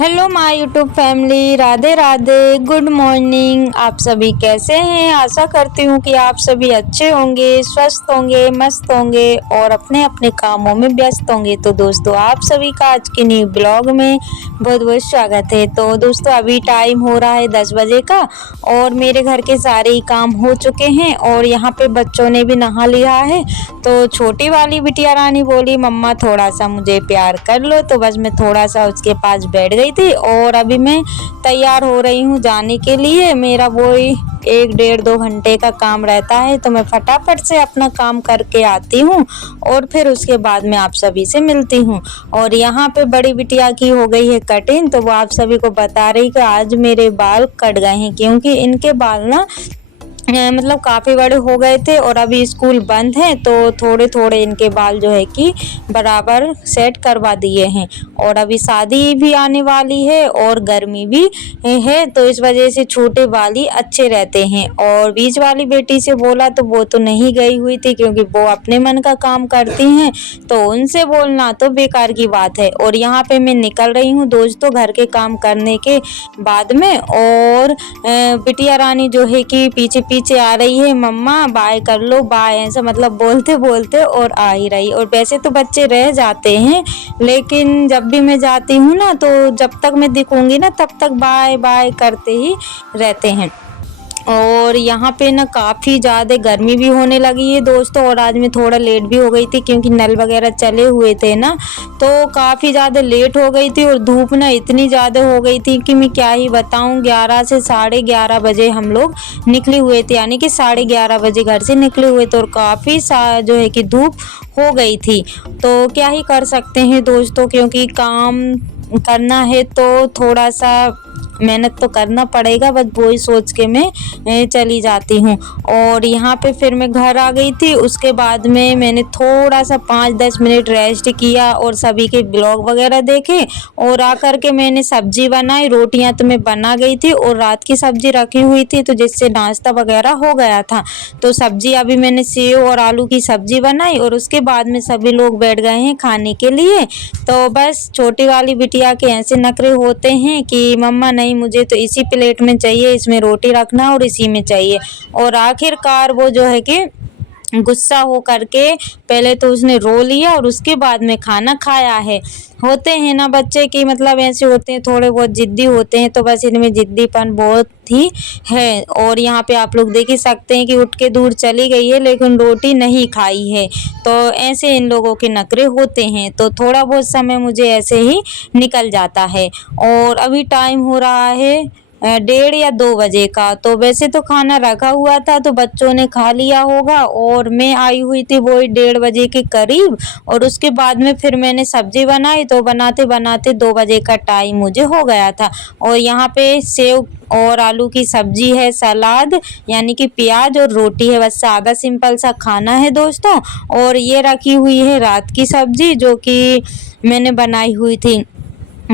Hello my YouTube family, Radhe Radhe, good morning. आप सभी कैसे हैं? आशा करती हूँ कि आप सभी अच्छे होंगे, स्वस्थ होंगे, मस्त होंगे और अपने अपने कामों में व्यस्त होंगे। तो दोस्तों, आप सभी का आज के न्यू ब्लॉग में बहुत बहुत स्वागत है। तो दोस्तों, अभी टाइम हो रहा है 10 बजे का और मेरे घर के सारे ही काम हो चुके हैं और यहाँ पे बच्चों ने भी नहा लिया है। तो छोटी वाली बिटिया रानी बोली, मम्मा थोड़ा सा मुझे प्यार कर लो। तो बस मैं थोड़ा सा उसके पास बैठ गई थी और अभी मैं तैयार हो रही हूँ जाने के लिए। मेरा वही 1 डेढ़ 2 घंटे का काम रहता है, तो मैं फटाफट से अपना काम करके आती हूँ और फिर उसके बाद मैं आप सभी से मिलती हूँ। और यहाँ पे बड़ी बिटिया की हो गई है कटिंग, तो वो आप सभी को बता रही कि आज मेरे बाल कट गए हैं, क्योंकि इनके बाल ना मतलब काफ़ी बड़े हो गए थे और अभी स्कूल बंद है, तो थोड़े थोड़े इनके बाल जो है कि बराबर सेट करवा दिए हैं। और अभी शादी भी आने वाली है और गर्मी भी है, तो इस वजह से छोटे बाल ही अच्छे रहते हैं। और बीच वाली बेटी से बोला तो वो तो नहीं गई हुई थी, क्योंकि वो अपने मन का काम करती हैं, तो उनसे बोलना तो बेकार की बात है। और यहाँ पे मैं निकल रही हूँ दोस्तों घर के काम करने के बाद में, और बिटिया रानी जो है कि पीछे पीछे आ रही है, मम्मा बाय कर लो, बाय, ऐसा मतलब बोलते बोलते और आ ही रही। और वैसे तो बच्चे रह जाते हैं, लेकिन जब भी मैं जाती हूँ ना, तो जब तक मैं दिखूंगी ना तब तक बाय बाय करते ही रहते हैं। और यहाँ पे ना काफ़ी ज़्यादा गर्मी भी होने लगी है दोस्तों, और आज मैं थोड़ा लेट भी हो गई थी क्योंकि नल वगैरह चले हुए थे ना, तो काफ़ी ज़्यादा लेट हो गई थी। और धूप ना इतनी ज़्यादा हो गई थी कि मैं क्या ही बताऊँ। 11 से 11:30 बजे हम लोग निकले हुए थे, यानी कि 11:30 बजे घर से निकले हुए थे, और काफ़ी जो है कि धूप हो गई थी। तो क्या ही कर सकते हैं दोस्तों, क्योंकि काम करना है तो थोड़ा सा मेहनत तो करना पड़ेगा, बस वही सोच के मैं चली जाती हूँ। और यहाँ पे फिर मैं घर आ गई थी। उसके बाद में मैंने थोड़ा सा 5-10 मिनट रेस्ट किया और सभी के ब्लॉग वगैरह देखे, और आकर के मैंने सब्जी बनाई। रोटियां तो मैं बना गई थी और रात की सब्जी रखी हुई थी, तो जिससे नाश्ता वगैरह हो गया था। तो सब्जी अभी मैंने सेव और आलू की सब्जी बनाई और उसके बाद में सभी लोग बैठ गए हैं खाने के लिए। तो बस छोटी वाली बिटिया के ऐसे नखरे होते हैं कि मम्मा नहीं, मुझे तो इसी प्लेट में चाहिए, इसमें रोटी रखना और इसी में चाहिए। और आखिरकार वो जो है कि गुस्सा हो करके पहले तो उसने रो लिया और उसके बाद में खाना खाया है। होते हैं ना बच्चे की, मतलब ऐसे होते हैं, थोड़े बहुत जिद्दी होते हैं, तो बस इनमें जिद्दीपन बहुत ही है। और यहाँ पे आप लोग देख ही सकते हैं कि उठ के दूर चली गई है, लेकिन रोटी नहीं खाई है। तो ऐसे इन लोगों के नखरे होते हैं। तो थोड़ा बहुत समय मुझे ऐसे ही निकल जाता है। और अभी टाइम हो रहा है 1:30 या 2 बजे का। तो वैसे तो खाना रखा हुआ था, तो बच्चों ने खा लिया होगा, और मैं आई हुई थी वही 1:30 बजे के करीब। और उसके बाद में फिर मैंने सब्जी बनाई, तो बनाते बनाते 2 बजे का टाइम मुझे हो गया था। और यहाँ पे सेव और आलू की सब्जी है, सलाद यानी कि प्याज और रोटी है, बस सादा सिंपल सा खाना है दोस्तों। और ये रखी हुई है रात की सब्जी जो कि मैंने बनाई हुई थी।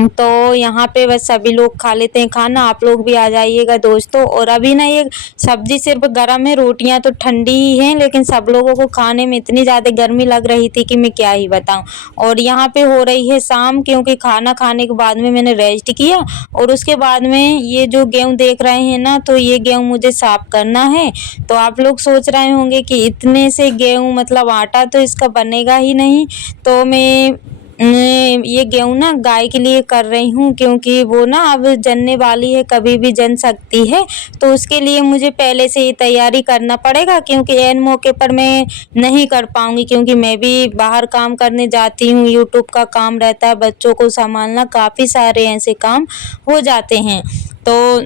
तो यहाँ पे बस सभी लोग खा लेते हैं खाना। आप लोग भी आ जाइएगा दोस्तों। और अभी ना ये सब्जी सिर्फ गर्म है, रोटियां तो ठंडी ही हैं, लेकिन सब लोगों को खाने में इतनी ज़्यादा गर्मी लग रही थी कि मैं क्या ही बताऊं। और यहाँ पे हो रही है शाम, क्योंकि खाना खाने के बाद में मैंने रेस्ट किया। और उसके बाद में ये जो गेहूँ देख रहे हैं ना, तो ये गेहूँ मुझे साफ करना है। तो आप लोग सोच रहे होंगे कि इतने से गेहूँ, मतलब आटा तो इसका बनेगा ही नहीं। तो मैं ये गेहूँ ना गाय के लिए कर रही हूँ, क्योंकि वो ना अब जनने वाली है, कभी भी जन सकती है। तो उसके लिए मुझे पहले से ही तैयारी करना पड़ेगा, क्योंकि ऐन मौके पर मैं नहीं कर पाऊँगी, क्योंकि मैं भी बाहर काम करने जाती हूँ, यूट्यूब का काम रहता है, बच्चों को संभालना, काफ़ी सारे ऐसे काम हो जाते हैं। तो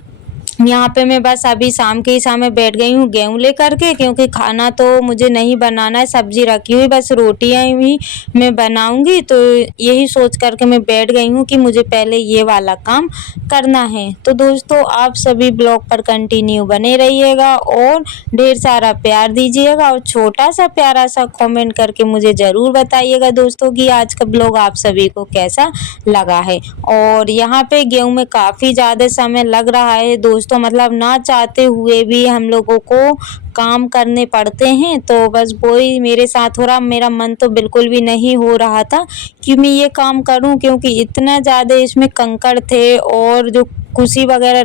यहाँ पे मैं बस अभी शाम के ही समय बैठ गई हूँ गेहूँ लेकर के, क्योंकि खाना तो मुझे नहीं बनाना है, सब्जी रखी हुई, बस रोटियाँ ही मैं बनाऊँगी। तो यही सोच करके मैं बैठ गई हूँ कि मुझे पहले ये वाला काम करना है। तो दोस्तों, आप सभी ब्लॉग पर कंटिन्यू बने रहिएगा और ढेर सारा प्यार दीजिएगा, और छोटा सा प्यारा सा कमेंट करके मुझे ज़रूर बताइएगा दोस्तों कि आज का ब्लॉग आप सभी को कैसा लगा है। और यहाँ पे गेहूँ में काफ़ी ज़्यादा समय लग रहा है दोस्तों, दोस्तों, मतलब ना चाहते हुए भी हम लोगों को काम करने पड़ते हैं। तो बस वही मेरे साथ हो रहा, मेरा मन तो बिल्कुल भी नहीं हो रहा था कि मैं ये काम करूं, क्योंकि इतना ज़्यादा इसमें कंकड़ थे और जो कुर्सी वगैरह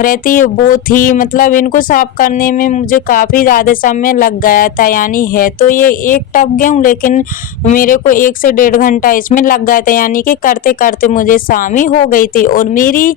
रहती है वो थी, मतलब इनको साफ करने में मुझे काफ़ी ज़्यादा समय लग गया था। यानी है तो ये एक टब गेहूँ, लेकिन मेरे को 1 से डेढ़ घंटा इसमें लग गया था, यानी कि करते करते मुझे शाम ही हो गई थी और मेरी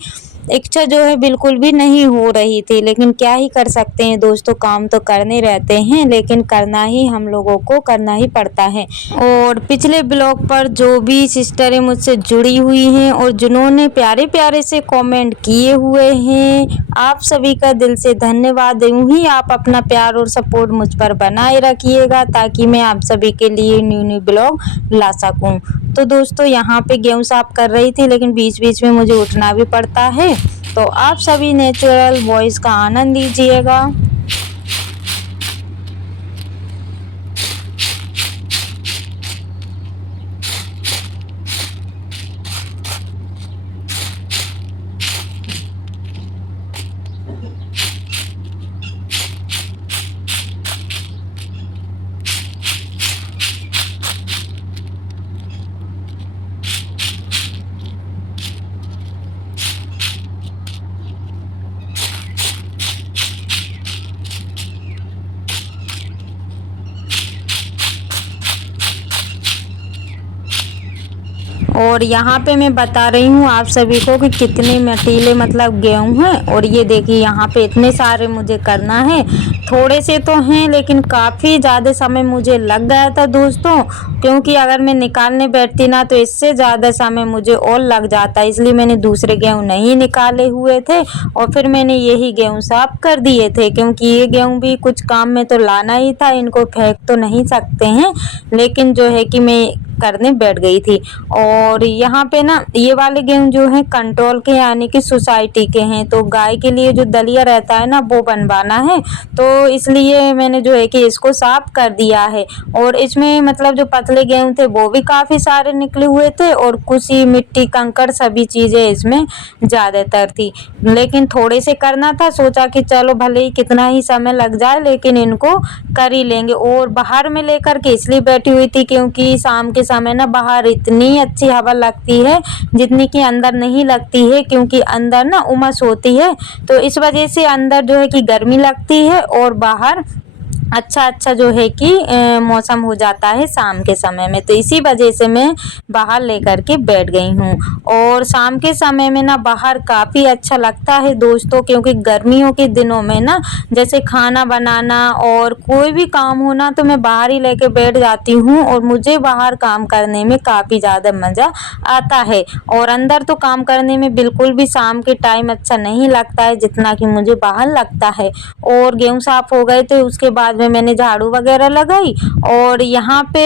इच्छा जो है बिल्कुल भी नहीं हो रही थी। लेकिन क्या ही कर सकते हैं दोस्तों, काम तो करने रहते हैं, लेकिन करना ही हम लोगों को करना ही पड़ता है। और पिछले ब्लॉग पर जो भी सिस्टरें मुझसे जुड़ी हुई हैं और जिन्होंने प्यारे प्यारे से कमेंट किए हुए हैं, आप सभी का दिल से धन्यवाद। यूं ही आप अपना प्यार और सपोर्ट मुझ पर बनाए रखिएगा, ताकि मैं आप सभी के लिए न्यू न्यू ब्लॉग ला सकूं। तो दोस्तों, यहाँ पे गेहूँ साफ कर रही थी, लेकिन बीच बीच में मुझे उठना भी पड़ता है। तो आप सभी नेचुरल वॉइस का आनंद लीजिएगा। और यहाँ पे मैं बता रही हूँ आप सभी को कि कितने मटीले मतलब गेहूँ हैं। और ये देखिए यहाँ पे इतने सारे मुझे करना है, थोड़े से तो हैं लेकिन काफ़ी ज़्यादा समय मुझे लग गया था दोस्तों, क्योंकि अगर मैं निकालने बैठती ना तो इससे ज़्यादा समय मुझे और लग जाता, इसलिए मैंने दूसरे गेहूँ नहीं निकाले हुए थे और फिर मैंने यही गेहूँ साफ कर दिए थे, क्योंकि ये गेहूँ भी कुछ काम में तो लाना ही था, इनको फेंक तो नहीं सकते हैं। लेकिन जो है कि मैं करने बैठ गई थी। और यहाँ पे ना ये वाले गेहूँ जो हैं कंट्रोल के यानी कि सोसाइटी के हैं, तो गाय के लिए जो दलिया रहता है ना वो बनवाना है, तो इसलिए मैंने जो है कि इसको साफ कर दिया है। और इसमें मतलब जो पतले गेहूँ थे वो भी काफ़ी सारे निकले हुए थे और कुछ ही मिट्टी कंकड़ सभी चीज़ें इसमें ज़्यादातर थी, लेकिन थोड़े से करना था। सोचा कि चलो भले ही कितना ही समय लग जाए लेकिन इनको कर ही लेंगे। और बाहर में लेकर के इसलिए बैठी हुई थी क्योंकि शाम के समय ना बाहर इतनी अच्छी हवा लगती है जितनी कि अंदर नहीं लगती है, क्योंकि अंदर ना उमस होती है, तो इस वजह से अंदर जो है कि गर्मी लगती है और बाहर अच्छा जो है कि मौसम हो जाता है शाम के समय में। तो इसी वजह से मैं बाहर लेकर के बैठ गई हूँ। और शाम के समय में ना बाहर काफ़ी अच्छा लगता है दोस्तों, क्योंकि गर्मियों के दिनों में ना जैसे खाना बनाना और कोई भी काम हो ना तो मैं बाहर ही लेके बैठ जाती हूँ और मुझे बाहर काम करने में काफ़ी ज़्यादा मज़ा आता है। और अंदर तो काम करने में बिल्कुल भी शाम के टाइम अच्छा नहीं लगता है जितना कि मुझे बाहर लगता है। और गेहूँ साफ हो गए तो उसके बाद में मैंने झाड़ू वगैरह लगाई और यहाँ पे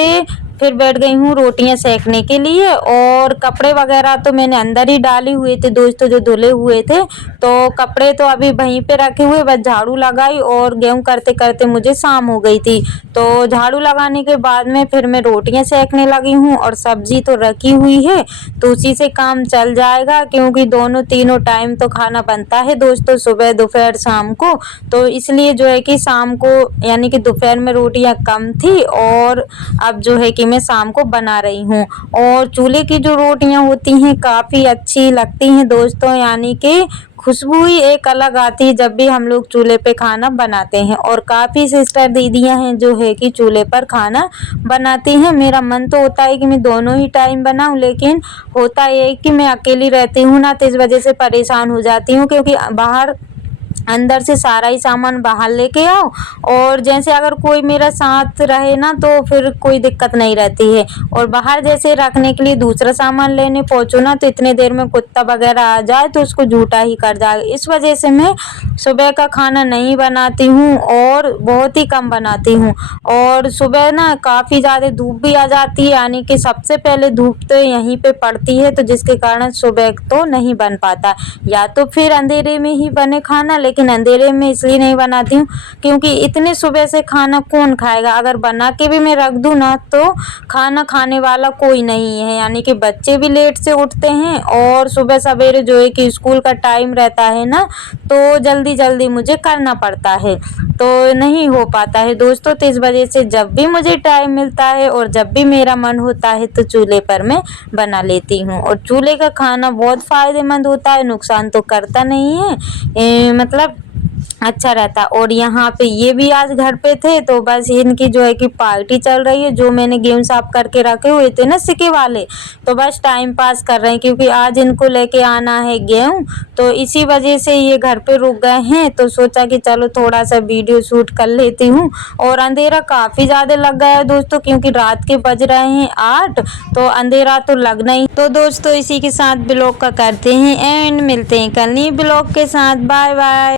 फिर बैठ गई हूँ रोटियां सेकने के लिए। और कपड़े वगैरह तो मैंने अंदर ही डाले हुए थे दोस्तों, जो धुले हुए थे, तो कपड़े तो अभी वहीं पे रखे हुए, बस झाड़ू लगाई और गेहूँ करते करते मुझे शाम हो गई थी। तो झाड़ू लगाने के बाद में फिर मैं रोटियां सेकने लगी हूँ और सब्जी तो रखी हुई है, तो उसी से काम चल जाएगा, क्योंकि दोनों तीनों टाइम तो खाना बनता है दोस्तों, सुबह दोपहर शाम को। तो इसलिए जो है कि शाम को यानी कि दोपहर में रोटियां कम थी और अब जो है कि मैं शाम को बना रही हूँ। और चूल्हे की जो रोटियां होती हैं काफ़ी अच्छी लगती हैं दोस्तों, यानी कि खुशबू ही एक अलग आती है जब भी हम लोग चूल्हे पे खाना बनाते हैं। और काफ़ी सिस्टर दीदियां हैं जो है कि चूल्हे पर खाना बनाती हैं। मेरा मन तो होता है कि मैं दोनों ही टाइम बनाऊं, लेकिन होता ये है कि मैं अकेली रहती हूँ ना, तो इस वजह से परेशान हो जाती हूँ, क्योंकि बाहर अंदर से सारा ही सामान बाहर लेके आओ और जैसे अगर कोई मेरा साथ रहे ना तो फिर कोई दिक्कत नहीं रहती है। और बाहर जैसे रखने के लिए दूसरा सामान लेने पहुंचो ना तो इतने देर में कुत्ता वगैरह आ जाए तो उसको झूठा ही कर जाए। इस वजह से मैं सुबह का खाना नहीं बनाती हूँ और बहुत ही कम बनाती हूँ। और सुबह ना काफ़ी ज़्यादा धूप भी आ जाती है, यानी कि सबसे पहले धूप तो यहीं पे पड़ती है, तो जिसके कारण सुबह तो नहीं बन पाता, या तो फिर अंधेरे में ही बने खाना। लेकिन लेकिन अंधेरे में इसलिए नहीं बनाती हूँ क्योंकि इतने सुबह से खाना कौन खाएगा। अगर बना के भी मैं रख दूँ ना तो खाना खाने वाला कोई नहीं है, यानी कि बच्चे भी लेट से उठते हैं और सुबह सवेरे जो है कि स्कूल का टाइम रहता है ना, तो जल्दी जल्दी मुझे करना पड़ता है, तो नहीं हो पाता है दोस्तों। तो इस वजह से जब भी मुझे टाइम मिलता है और जब भी मेरा मन होता है तो चूल्हे पर मैं बना लेती हूँ। और चूल्हे का खाना बहुत फ़ायदेमंद होता है, नुकसान तो करता नहीं है, मतलब अच्छा रहता। और यहाँ पे ये भी आज घर पे थे तो बस इनकी जो है कि पार्टी चल रही है। जो मैंने गेहूँ साफ करके रखे हुए थे ना सिके वाले, तो बस टाइम पास कर रहे हैं क्योंकि आज इनको लेके आना है गेहूँ, तो इसी वजह से ये घर पे रुक गए हैं। तो सोचा कि चलो थोड़ा सा वीडियो शूट कर लेती हूँ। और अंधेरा काफ़ी ज़्यादा लग गया है दोस्तों क्योंकि रात के बज रहे हैं 8, तो अंधेरा तो लगना ही। तो दोस्तों इसी के साथ ब्लॉग का करते हैं एंड, मिलते हैं कल नई ब्लॉग के साथ। Bye bye.